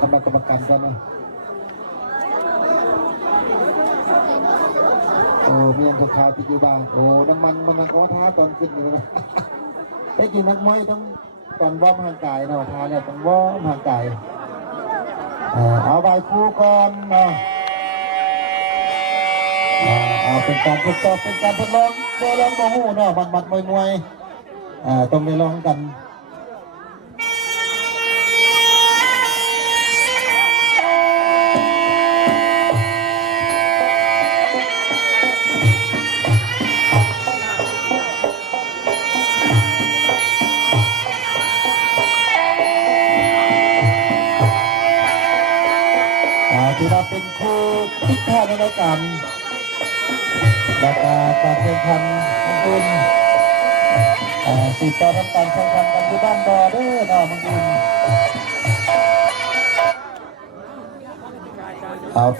คณะกรรมการกันนะโอ้เมียนขาวติดอยู่บ้างโอ้น้ำมันมันก็ท้าตอนขึ้นอยู่นะได้กินนักมวยต้องตอนวอร์มร่างกายเนาะท้าเนี่ยต้องวอร์มร่างกายเอาใบคู่ก่อนเนาะเป็นการทดสอบเป็นการทดลองโมหูเนาะมัดมวยต้องได้ลองกันที่เราเป็นคู่ปิดท้ายในรายการและการแข่งขันคุณติดต่อทำการแข่งขันกันที่บ้านบอเด้อเนาะมึงดิน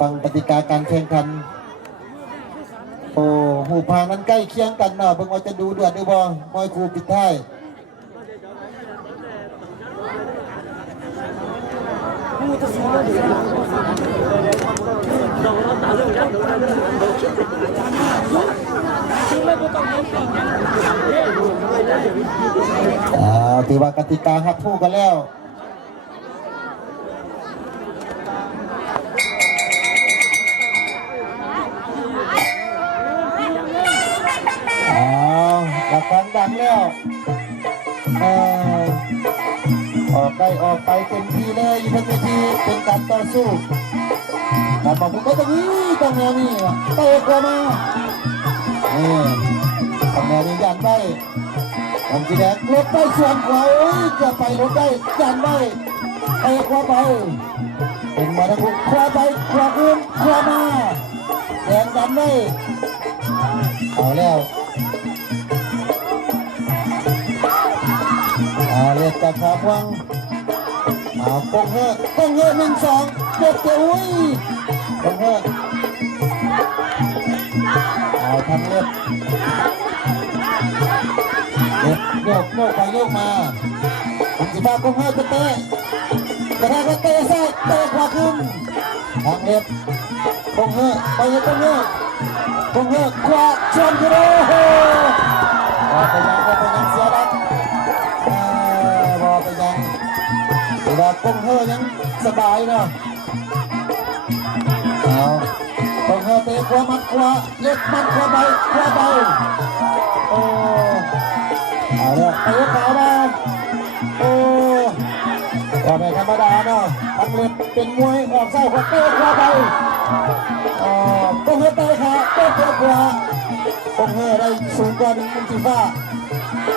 ฟังปฏิกาการแข่งขันโอ้หูพางนั้นใกล้เคียงกันเนาะเพิ่งว่าจะดูเดือดดูบอมวยคู่ปิดท้ายถือว่ากติกาครับพูดกันแล้วระฆังดังแล้วออกไปเป็นทีเลยอยู่บนเวทีเป็นการต่อสู้การบอกผมก็ต้องแนวนี้เตะกลัวมาต้องแนวนี้ยันได้ผมสีแดงลบได้ส่วนขวาจะไปลบได้ยันได้เตะขวาไปเป็นมาทั้งคู่ขวาไปขวาขึ้นขวามาแดงยันได้เอาแล้วเรียกจากขวาวังกงเฮ่1-2เจ็บเจ้ยกงเฮ่ทำเล็บโยกไปโยกมาสิบากงเฮ่จะเตะกระแทกก็เตะซ้ายเตะขวาขึ้นทางเล็บกงเฮ่ไปกงเฮ่ขวาชนกระโดดไปยังเสียดังไปยังแต่กงเฮ่ยังสบายเนาะกงเฮ่เตะขวามัดขวาเล็บมัดขวาไปโอ้เอาละเตะขวามาโอ้ก็ไม่ธรรมดาเนาะทั้งเล็บเป็นมวยออกซ้ายขวาเตะขวาไปกงเฮ่เตะขาเตะขวากงเฮ่ได้สูงกว่า1 อินฟ้า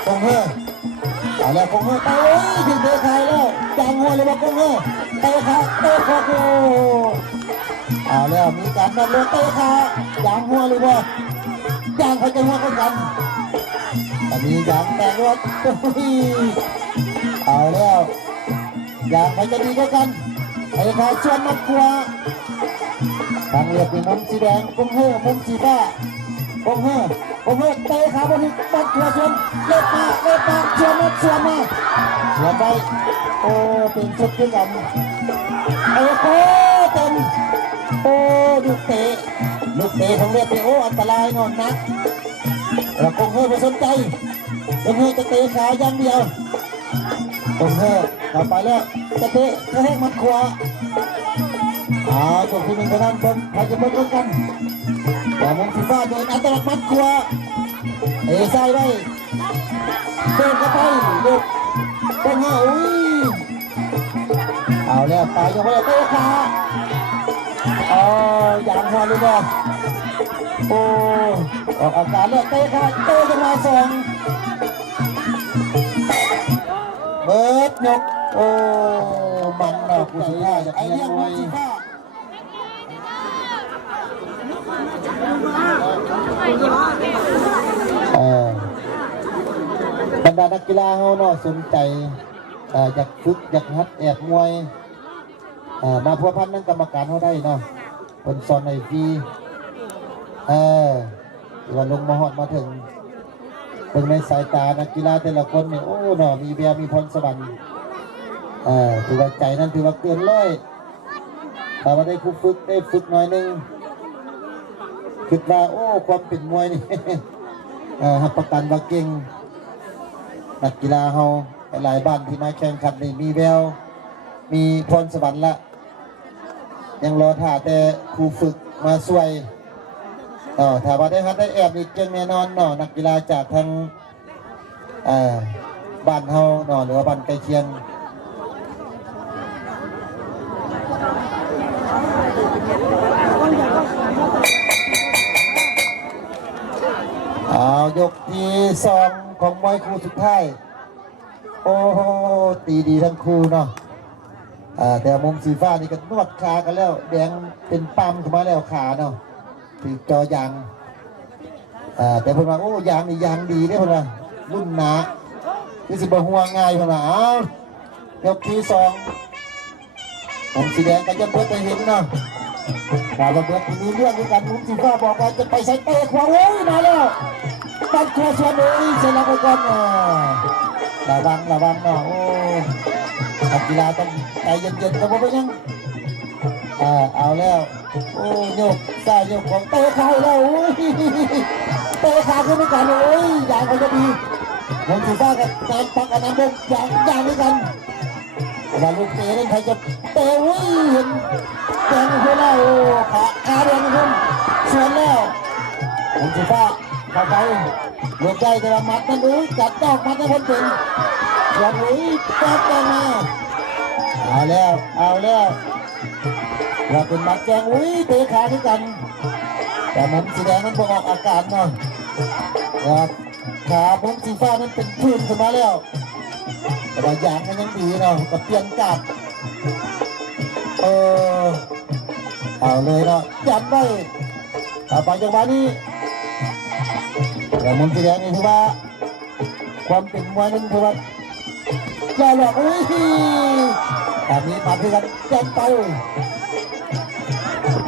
กงเฮ่เอาแล้วกงเฮ่เตะถึงเตะขาแล้วจางหัวเลยว่ากงเฮ่เตะขาโอ้เอาแล้วมีการนั่งรถเตะขาจางหัวเลยว่าจางเขาจะหัวกันอันนี้จางแต่งรถเอาแล้วจางเขาจะดีกันเตะขาชวนมัดขวาทางเรียกเป็นมุมสีแดงกงเฮ่มุมสีฟ้ากงเฮ่เตะขาบนมัดขวาชวนเล็บมาชวนไปโอ้เป็นชุดด้วยกันโอ้โหเต็มโอ้ลูกเตะของเรียกเป็นโอ้อันตรายนอนนะเรากงเฮ่ไม่สนใจกงเฮ่จะเตะขาอย่างเดียวกงเฮ่ต่อไปแล้วจะเตะกระแทกมัดขวาจบที่1 เท่านั้นผมใครจะมาลุ้นกันแต่มุมสีฟ้าโดนอันตรายมัดขวาใส่ไว้เดินเข้าไปเดินกงเฮ่เอาแล้วไปยังไม่ได้เตะขาอย่างหัวเลยบ่โอ้ออกอาการเลยเตะขาเตะจังหวะ2เบิดยกโอ้มันเนาะผู้ชายไอ้เรื่องมุมสีฟ้าบรรดานักกีฬาเขาเนาะสนใจอยากฝึกอยากหัดแอบมวยมาพัวพันนั่งกรรมการเขาได้เนาะคนสอนในฟรีว่าลงมาหอดมาถึงเป็นในสายตานักกีฬาแต่ละคนเนี่ยโอ้เนาะมีแววมีพรสวรรค์ถือว่าใจนั้นถือว่าเกินร้อย แต่ว่าได้ฝึกหน่อยนึงคิดว่าโอ้ความเป็นมวยนี่ รับประกันว่าเก่งนักกีฬาเฮาหลายบ้านที่มาแข่งขันนี่มีแววมีพรสวรรค์ละยังรอท่าแต่ครูฝึกมาช่วยถ้าว่าได้ฮัดได้แอบนี่เก่งแน่นอนเนาะนักกีฬาจากทางบ้านเฮาเนาะหรือว่าบ้านใกล้เคียงเอายกที่2ของมวยคู่สุดท้ายโอ้โหตีดีทั้งคู่เนาะแต่มุมสีฟ้านี่ก็นวดขากันแล้วแดงเป็นปั๊มขึ้นมาแล้วขาเนาะถือจอยางแต่เพิ่นว่าโอ้ยางนี่ยางดีเนี่ยเพิ่นว่ารุ่นหนาคือสิบ่ห่วงง่ายเพิ่นว่าอ้าวยกที่2ผมสีแดงก็ยังเพิ่งไปเห็นเนาะแต่ว่าเบิดมีเรื่องด้วยกันมุมสีฟ้าบอกว่าจะไปใส่เตะขวาโอ้ยมาแล้วตัดขวาส่วนเลยเสร็จแล้วก็ก่อนระวังเนาะโอ้นักกีฬาต้องใจเย็นๆแต่ว่าไม่ยังเอาแล้วโอ้โยกซ้ายโยกของเตะขาแล้วโอ้ยเตะขาขึ้นไปกันโอ้ยอย่างก็จะดีผมถือว่ากับการปักอนาคตอย่างด้วยกันว่าลูกเตะนั่นใครจะเตะโอ้ยเห็นแดงขึ้นแล้วโอ้ขาแดงขึ้นสวนแล้วผมถือว่าเข้าไปลูกใจแต่ละมัดนั่นดูจัดดอกมัดนั่นคนเป็นอย่างนี้จัดกันมาเอาแล้วว่าเป็นมัดแจงอุ้ยเตะขาด้วยกันแต่มุมสีแดงนั้นบอกอาการเนาะขามุมสีฟ้านั้นเป็นพื้นขึ้นมาแล้วแต่ว่าอย่างมันยังดีเนาะกับเปลี่ยนกลับเอาเลยเนาะยันไว้ไปจังหวะนี้แต่มุมสีแดงนี่ถือว่าความเป็นมวยนั้นถือว่าอย่าหลอกอุ้ยแต่มีปัดที่กันยันไป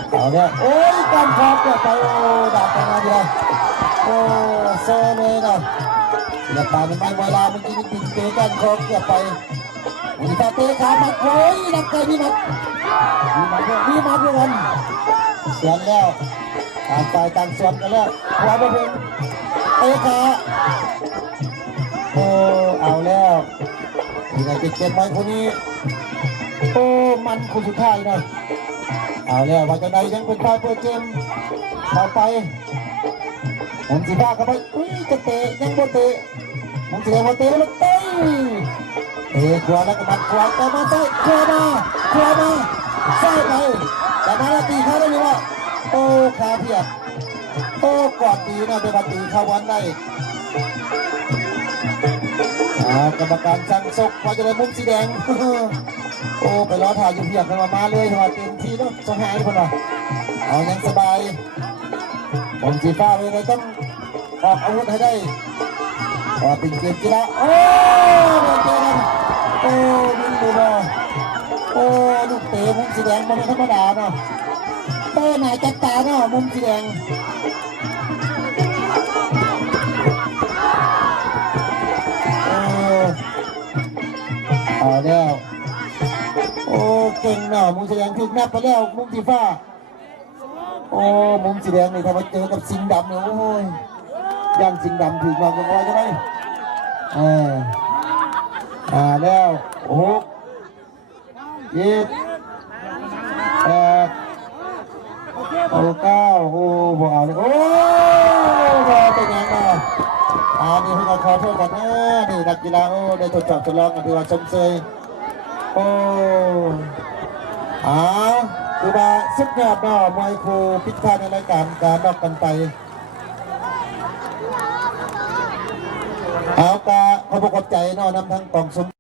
เอาเนี่ยโอ้ยการพอกเนี่ยไปโอ้ดาบกันมาเดียวโอ้โซ่เลยเนาะอย่าปาเป็นไม้เวลาเมื่อกี้นี่ปิดเตะกันคอเกี่ยวไปมีตาเตะขามัดโอ้ยนักเตะมีมัดด้วยกันสวนแล้วต่างฝ่ายต่างสวนกันแล้วขวาบอลเป็นเตะขาโอ้เอาแล้วที่ไหนจะเก็บไว้คนนี้โอ้มันคนสุดท้ายนะเอาแล้วว่าจะไหนยังเป็นฝ่ายเปิดเกมเข้าไปผมสีฟ้าเข้าไปอุ้ยจะเตะยังบ่เตะผมสีแดงมาเตะแล้วเตะขวาแล้วก็มัดขวาแต่มาใส่ขวามาใส่ไปแต่มาแล้วตีเข้าได้ยังวะโอ้ขาเพียบโอ้กอดดีนะแต่มาตีเข้าวันได้กรรมการสั่งศกมาจะได้มุมสีแดงโอ้ไปล้อถ่ายอยู่เพียบกันมาเลยมาเต็มที่แล้วสหายคนละเอายังสบายผมสีฟ้าเลยต้องออกอาวุธให้ได้เป็นเกมกีฬาโอ้เจอกันโอ้ยิงดูบอลโอ้ลูกเตะมุมสีแดงมันธรรมดาเนาะเตะไหนจัดตาเนาะมุมสีแดงเอาแล้วโอ้เก่งเนาะมุมสีแดงถึงนับไปแล้วมุมสีฟ้าโอ้มุมสีแดงนี่ถ้ามาเจอกับสิงห์ดำเนี่ยโอ้ยย่างสิงห์ดำถึงมากกว่าจะได้แล้ว6 7 8 9โอ้บ่เอาเลยโอ้บ่เป็นยังไงนี่พี่ก็ขอโทษกันนะนี่นักกีฬาโอ้ได้ทดสอบทดลองกันถือว่าชมเชยโอ้คือว่าสุดยอดเนาะมวยครูพิษพลาดในรายการการนอกกันไปเอากะขอบคุณใจเนาะนำทั้งกองสม